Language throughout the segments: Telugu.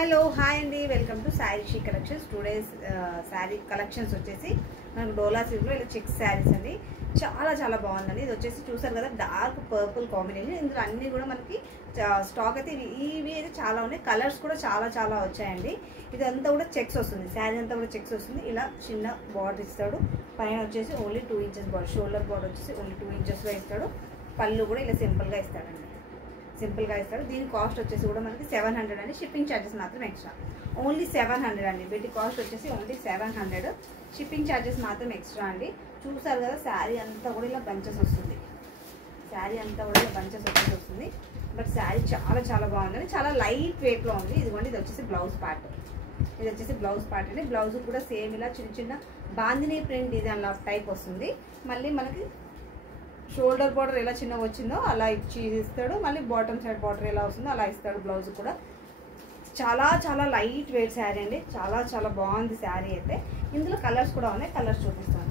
హలో హాయ్ అండి, welcome to sari collections. Today's sari collections వచ్చేసి మనకు డోలా సిల్క్లో ఇలా చెక్స్ శారీస్ అండి. చాలా చాలా బాగుందండి. ఇది వచ్చేసి చూసారు కదా, డార్క్ పర్పుల్ కాంబినేషన్. ఇందులో అన్నీ కూడా మనకి స్టాక్ అయితే ఇవి అయితే చాలా ఉన్నాయి. కలర్స్ కూడా చాలా చాలా వచ్చాయండి. ఇదంతా కూడా చెక్స్ వస్తుంది, శారీ అంతా కూడా చెక్స్ వస్తుంది. ఇలా చిన్న బార్డర్ ఇస్తాడు. పైన వచ్చేసి only 2 inches border, shoulder border వచ్చేసి ఓన్లీ 2 ఇంచెస్లో ఇస్తాడు. పళ్ళు కూడా ఇలా సింపుల్గా ఇస్తాడండి, సింపుల్గా ఇస్తాడు. దీని కాస్ట్ వచ్చేసి కూడా మనకి 700 అండి. షిప్పింగ్ ఛార్జెస్ మాత్రం ఎక్స్ట్రా, ఓన్లీ 700 అండి. వీటి కాస్ట్ వచ్చేసి ఓన్లీ 700. షిప్పింగ్ ఛార్జెస్ మాత్రం ఎక్స్ట్రా అండి. చూసారు కదా, శారీ అంతా కూడా ఇలా బంచెస్ వస్తుంది. శారీ అంతా కూడా ఇలా బంచెస్ వచ్చేసి వస్తుంది. బట్ శారీ చాలా చాలా బాగుందండి. చాలా లైట్ వెయిట్లో ఉంది. ఇదిగోండి, ఇది వచ్చేసి బ్లౌజ్ పార్ట్. ఇది వచ్చేసి బ్లౌజ్ పార్ట్ అండి. బ్లౌజ్ కూడా సేమ్ ఇలా చిన్న చిన్న బాందినీ ప్రింట్ డిజైన్ టైప్ వస్తుంది. మళ్ళీ మనకి షోల్డర్ బార్డర్ ఎలా చిన్నగా వచ్చిందో అలా ఇచ్చి ఇస్తాడు. మళ్ళీ బాటమ్ సైడ్ బార్డర్ ఎలా వస్తుందో అలా ఇస్తాడు. బ్లౌజ్ కూడా చాలా చాలా లైట్ వెయిట్ శారీ అండి. చాలా చాలా బాగుంది శారీ అయితే. ఇందులో కలర్స్ కూడా ఉన్నాయి, కలర్స్ చూపిస్తాను.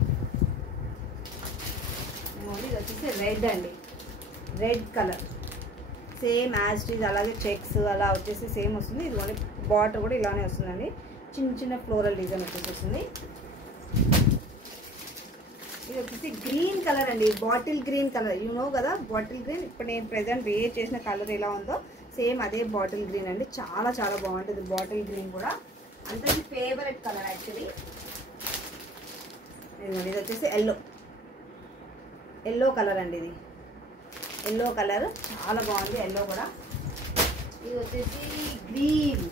ఇది వచ్చేసి రెడ్ అండి, red colour same as it is. అలాగే చెక్స్ అలా వచ్చేసి సేమ్ వస్తుంది. ఇది ఓన్లీ బార్డర్ కూడా ఇలానే వస్తుందండి. చిన్న చిన్న ఫ్లోరల్ డిజైన్ వచ్చేసి వస్తుంది. ఇది వచ్చేసి గ్రీన్ కలర్ అండి, bottle green colour. You know కదా బాటిల్ గ్రీన్. ఇప్పుడు నేను ప్రెజెంట్ వేర్ చేసిన కలర్ ఎలా ఉందో సేమ్ అదే బాటిల్ గ్రీన్ అండి. చాలా చాలా బాగుంటుంది బాటిల్ గ్రీన్ కూడా. అందరికీ ఫేవరెట్ కలర్ యాక్చువల్లీ. ఇది వచ్చేసి ఎల్లో కలర్ అండి. ఇది ఎల్లో కలర్ చాలా బాగుంది. ఎల్లో కూడా. ఇది వచ్చేసి గ్రీన్,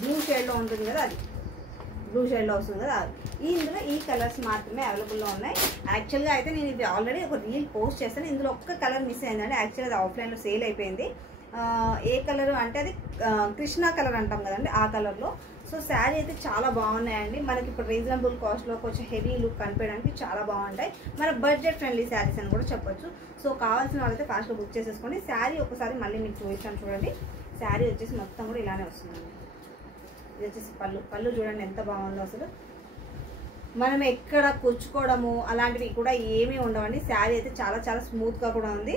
బ్లూ షేడ్లో ఉంటుంది కదా, అది బ్లూ షేడ్లో వస్తుంది కదా. ఇందులో ఈ కలర్స్ మాత్రమే అవైలబుల్లో ఉన్నాయి. యాక్చువల్గా అయితే నేను ఇది ఆల్రెడీ ఒక రీల్ పోస్ట్ చేస్తాను. ఇందులో ఒక్క కలర్ మిస్ అయిందండి. యాక్చువల్గా అది ఆఫ్లైన్లో సేల్ అయిపోయింది. ఏ కలర్ అంటే అది కృష్ణా కలర్ అంటాం కదండి, ఆ కలర్లో. సో శారీ అయితే చాలా బాగున్నాయండి. మనకి ఇప్పుడు రీజనబుల్ కాస్ట్లో కొంచెం హెవీ లుక్ కనిపించడానికి చాలా బాగుంటాయి. మన బడ్జెట్ ఫ్రెండ్లీ శారీస్ అని కూడా చెప్పొచ్చు. సో కావాల్సిన వాళ్ళైతే ఫాస్ట్గా బుక్ చేసేసుకోండి. శారీ ఒకసారి మళ్ళీ మీకు చూపిస్తాను చూడండి. శారీ వచ్చేసి మొత్తం కూడా ఇలానే వస్తుందండి. ఇది వచ్చేసి పళ్ళు చూడండి ఎంత బాగుందో అసలు. మనం ఎక్కడ కుచ్చుకోవడము అలాంటివి కూడా ఏమీ ఉండవండి. శారీ అయితే చాలా చాలా స్మూత్గా కూడా ఉంది.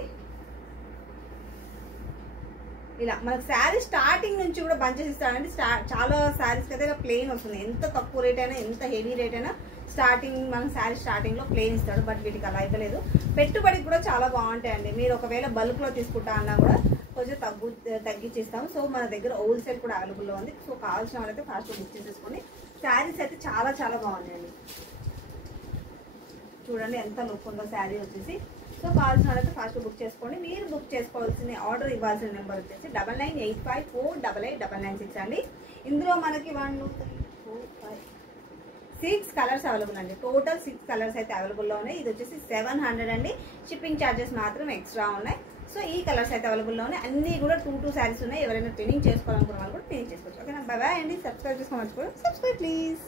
ఇలా మనకు శారీ స్టార్టింగ్ నుంచి కూడా బంచెస్ ఇస్తాడండి. చాలా శారీస్కి అయితే ప్లెయిన్ వస్తుంది. ఎంత తక్కువ రేట్ అయినా, ఎంత హెవీ రేట్ అయినా స్టార్టింగ్ మన శారీ స్టార్టింగ్లో ప్లెయిన్ ఇస్తాడు. బట్ వీటికి అలా ఇవ్వలేదు. పెట్టుబడికి కూడా చాలా బాగుంటాయండి. మీరు ఒకవేళ బల్క్లో తీసుకుంటా అన్నా కూడా కొంచెం తగ్గించిస్తాము. సో మన దగ్గర హోల్సేల్ కూడా అవైలబుల్లో ఉంది. సో కావాల్సిన వాళ్ళైతే ఫాస్ట్గా బుక్ చేసేసుకోండి. శారీస్ అయితే చాలా చాలా బాగున్నాయండి. చూడండి ఎంత లుక్ ఉందో శారీ వచ్చేసి. సో కావాల్సిన వాళ్ళైతే ఫాస్ట్గా బుక్ చేసుకోండి. మీరు బుక్ చేసుకోవాల్సిన ఆర్డర్ ఇవ్వాల్సిన నెంబర్ వచ్చేసి 9985499996 అండి. ఇందులో మనకి 1 2 3 4 5 6 కలర్స్ అవైలబుల్ అండి. టోటల్ 6 కలర్స్ అయితే అవైలబుల్లో ఉన్నాయి. ఇది వచ్చేసి 700 అండి. షిప్పింగ్ ఛార్జెస్ మాత్రం ఎక్స్ట్రా ఉన్నాయి. సో ఈ కలర్స్ అయితే అవైలబుల్లో ఉన్నాయి. అన్నీ కూడా 2 శారీస్ ఉన్నాయి. ఎవరైనా ట్రైనింగ్ చేసుకోవాలనుకున్న వాళ్ళు కూడా ట్రైనింగ్ చేసుకోవచ్చు. ఓకేనా, బాయ్ అండి. సబ్స్క్రైబ్ చేసుకోవచ్చు. Subscribe please.